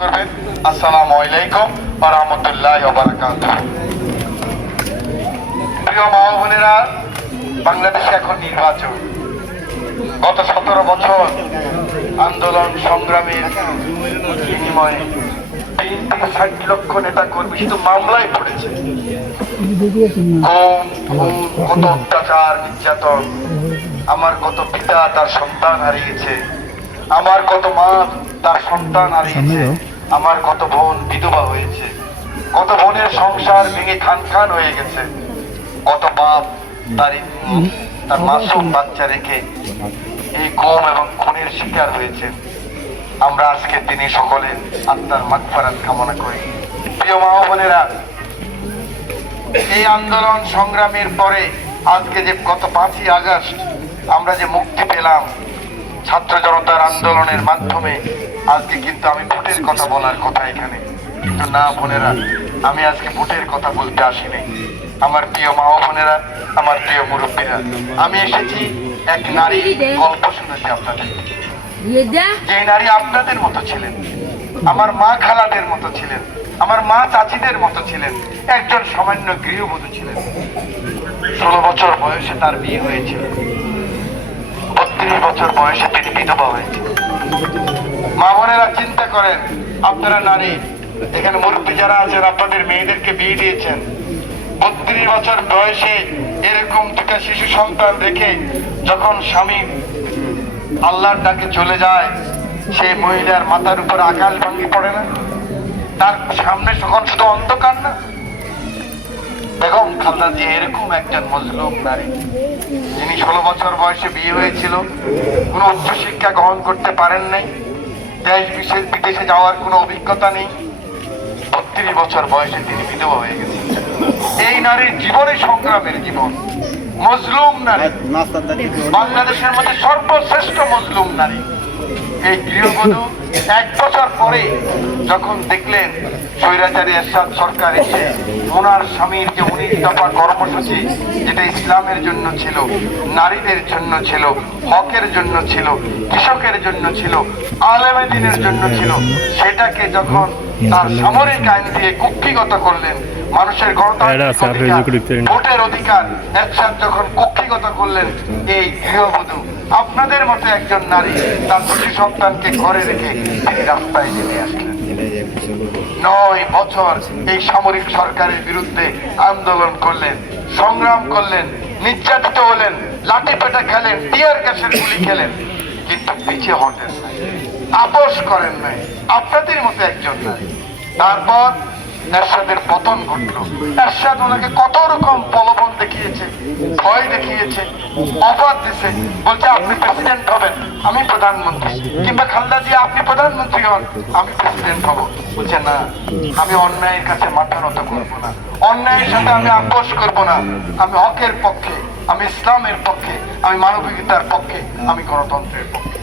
করবেন। আসসালামু আলাইকুম ওয়া রাহমাতুল্লাহি ওয়া বারাকাতুহু। প্রিয় মা ও বোনেরা, বাংলাদেশে এখন নির্বাচন। গত 17 বছর আন্দোলন সংগ্রামের বিনিময়ে 3 থেকে 60 লক্ষ নেতা কর্মী শুধু মামলায় পড়েছে। কত অত্যাচার, নির্যাতন। আমার কত পিতা তার সন্তান হারিয়েছে, আমার কত মা তার সন্তান হারিয়েছে, আমার কত বোন বিধবা হয়েছে, কত বোনের সংসার ভেঙে খান খান হয়ে গেছে, কত বাপ তার মাসুম বাচ্চা রেখে এই গুম এবং খুনের শিকার হয়েছে। আমরা আজকের দিনে সকলে আত্মার মাগফিরাত কামনা করি। প্রিয় মা ও বোনেরা, এই আন্দোলন সংগ্রামের পরে আজকে যে গত 5ই আগস্ট আমরা যে মুক্তি পেলাম ছাত্র জনতার আন্দোলনের মাধ্যমে, আজকে কিন্তু আমি ভোটের কথা বলার কথা এখানে, কিন্তু না বোনেরা, আমি আজকে ভোটের কথা বলতে আসিনি। আমার প্রিয় মা ও বোনেরা, আমার প্রিয় মুরব্বীরা, আমি এসেছি এক নারী গল্প শুনেছি আপনাদের। যে নারী আপনাদের মতো ছিলেন, আমার মা খালাদের মতো ছিলেন, আমার মা চাচিদের মতো ছিলেন, একজন সামান্য গৃহবধূ ছিলেন। 16 বছর বয়সে তার বিয়ে হয়েছিল, 32 বছর বয়সে তিনি বিধবা হয়েছেন। মা বোনেরা চিন্তা করেন, আপনারা নারী, এখানে মুরব্বী যারা আছেন, আপনাদের মেয়েদেরকে বিয়ে দিয়েছেন, 32 বছর বয়সে এরকম 2টা শিশু সন্তান রেখে যখন স্বামী আল্লাহর ডাকে চলে যায়, সেই মহিলার মাথার উপর আকাশ ভাঙি পড়ে না? তার সামনে তখন শুধু অন্ধকার না? বেগম খালেদা জিয়া এরকম একজন মজলুম নারী, যিনি 16 বছর বয়সে বিয়ে হয়েছিল, কোনো উচ্চশিক্ষা গ্রহণ করতে পারেন নাই, দেশ বিদেশে যাওয়ার কোনো অভিজ্ঞতা নেই, 32 বছর বয়সে তিনি বিধবা হয়ে গেছেন। এই নারীর জীবনে সংগ্রামের জীবন, মজলুম নারী, বাংলাদেশের মধ্যে সর্বশ্রেষ্ঠ মজলুম নারী। এই গৃহবধূ 1 বছর পরে যখন দেখলেন স্বৈরাচারী এরশাদ সরকার এসে ওনার স্বামীর যে 19 দফা কর্মসূচি, যেটা ইসলামের জন্য ছিল, নারীদের জন্য ছিল, হকের জন্য ছিল, কৃষকের জন্য ছিল, আলেমে দ্বীনের জন্য ছিল, সেটাকে যখন তার সামরিক আইন দিয়ে কুক্ষিগত করলেন, মানুষের গণতান্ত্রিক ভোটের অধিকার এরশাদ যখন কুক্ষিগত করলেন, এই গৃহবধূ আপনাদের মতো একজন নারী তার 2 সন্তানকে ঘরে রেখে তিনি রাস্তায় নেমে আসলেন। 9 বছর এই সামরিক সরকারের বিরুদ্ধে আন্দোলন করলেন, সংগ্রাম করলেন, নির্যাতিত হলেন, লাঠি পেটা খেলেন, টিয়ার গ্যাসের গুলি খেলেন, কিন্তু পিছিয়ে হটেন নাই, আপোষ করেন নাই, আপনাদের মতো একজন নারী। তারপর এরশাদের পতন ঘটলো। এরশাদ ওনাকে কত রকম প্রলোভন দেখিয়েছে, ভয় দেখিয়েছে, অফার দিছে, বলছে আপনি প্রেসিডেন্ট হবেন, আমি প্রধানমন্ত্রী, কিংবা খালেদা জিয়া আপনি প্রধানমন্ত্রী হন, আমি প্রেসিডেন্ট হব। বলছে না, আমি অন্যায়ের কাছে মাথা নত করবো না, অন্যায়ের সাথে আমি আপোষ করবো না, আমি হকের পক্ষে, আমি ইসলামের পক্ষে, আমি মানবিকতার পক্ষে, আমি গণতন্ত্রের পক্ষে।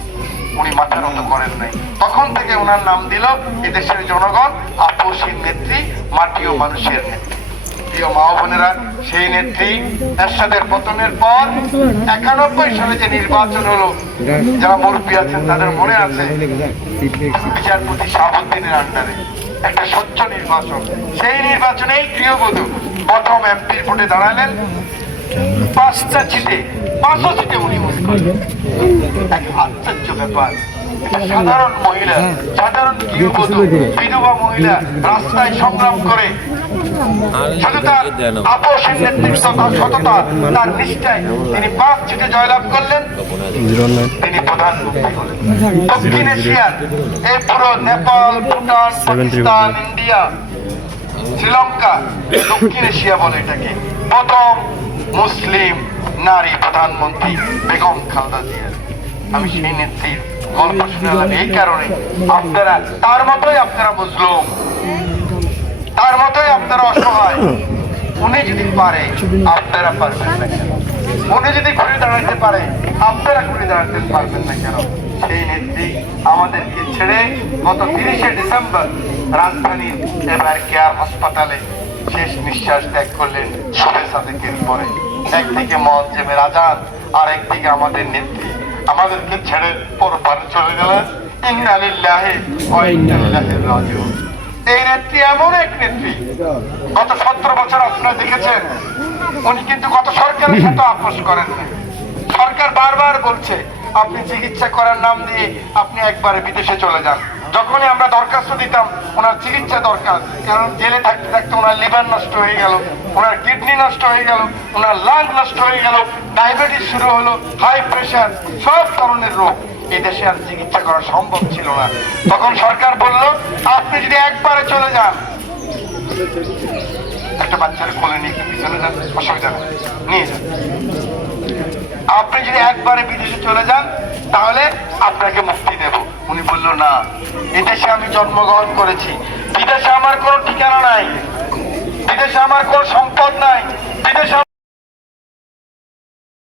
উনি মাথা নত করেন নাই। তখন থেকে ওনার নাম দিল এদেশের জনগণ আপোষহীন নেত্রী, মাটি ও মানুষের নেত্রী। প্রিয় মা বোনেরা, সেই নেত্রী এরশাদের পতনের পর 91 সালে যে নির্বাচন হলো, যারা মুরব্বী আছেন তাদের মনে আছে, বিচারপতি শাহাবুদ্দিনের আন্ডারে একটা স্বচ্ছ নির্বাচন। সেই নির্বাচনেই গৃহবধূ প্রথম এমপির ভোটে দাঁড়ালেন। 5টা সিটে 500 সিটে উনি উইন করলেন। এক আশ্চর্য ব্যাপার, সাধারণ মহিলা, সাধারণ গৃহবধূ, বিধবা মহিলা রাস্তায় সংগ্রাম করে শুধু তার আপোষের নেতৃত্ব, তার সততা, তার নিষ্ঠায় তিনি 5 সিটে জয়লাভ করলেন, তিনি প্রধানমন্ত্রী হলেন। দক্ষিণ এশিয়ার এই পুরো নেপাল, ভুটান, পাকিস্তান, ইন্ডিয়া, শ্রীলঙ্কা, দক্ষিণ এশিয়া বলে এটাকে, প্রথম মুসলিম নারী প্রধানমন্ত্রী বেগম খালেদা জিয়া। আমি সেই নেত্রীর গল্প শুনলাম এই কারণে, আপনারা তার মতোই, আপনারা মজলুম, তার মতোই আপনারা অসহায়। উনি যদি পারে, আপনারা পারবেন না কেন? উনি যদি ঘুরে দাঁড়াতে পারে, আপনারা ঘুরে দাঁড়াতে পারবেন না কেন? সেই নেত্রী আমাদেরকে ছেড়ে গত 30শে ডিসেম্বর রাজধানীর এবার কেয়ার হাসপাতালে শেষ নিঃশ্বাস ত্যাগ করলেন শুভে সাদেকের পরে। একদিকে মুয়াজ্জিমের আজান, আর একদিকে আমাদের নেত্রী আমাদেরকে ছেড়ে পরপারে চলে গেলেন। ইন্না লিল্লাহি ওয়া ইন্না ইলাইহি রাজিউন। এই নেত্রী এমন এক নেত্রী, গত 17 বছর আপনারা দেখেছেন উনি কিন্তু গত সরকারের সাথে আপোষ করেন না। সরকার বারবার বলছে আপনি চিকিৎসা করার নাম দিয়ে আপনি একবারে বিদেশে চলে যান। যখনই আমরা দরখাস্ত দিতাম ওনার চিকিৎসা দরকার, কারণ জেলে থাকতে থাকতে ওনার লিভার নষ্ট হয়ে গেল, ওনার কিডনি নষ্ট হয়ে গেল, ওনার লাং নষ্ট হয়ে গেল, ডায়াবেটিস শুরু হলো, হাই প্রেশার, সব ধরনের রোগ। এই দেশে আর চিকিৎসা করা সম্ভব ছিল না। তখন সরকার বলল আপনি যদি একবারে চলে যান, একটা বাচ্চার কোলে নিয়ে পিছনে যান, অসুবিধা নেই, নিয়ে যান। আপনি যদি একবারে বিদেশে চলে যান তাহলে আপনাকে মুক্তি দেব। উনি বলল না, এদেশে আমি জন্মগ্রহণ করেছি, বিদেশে আমার কোনো ঠিকানা নাই, বিদেশে আমার কোনো সম্পদ নাই, বিদেশে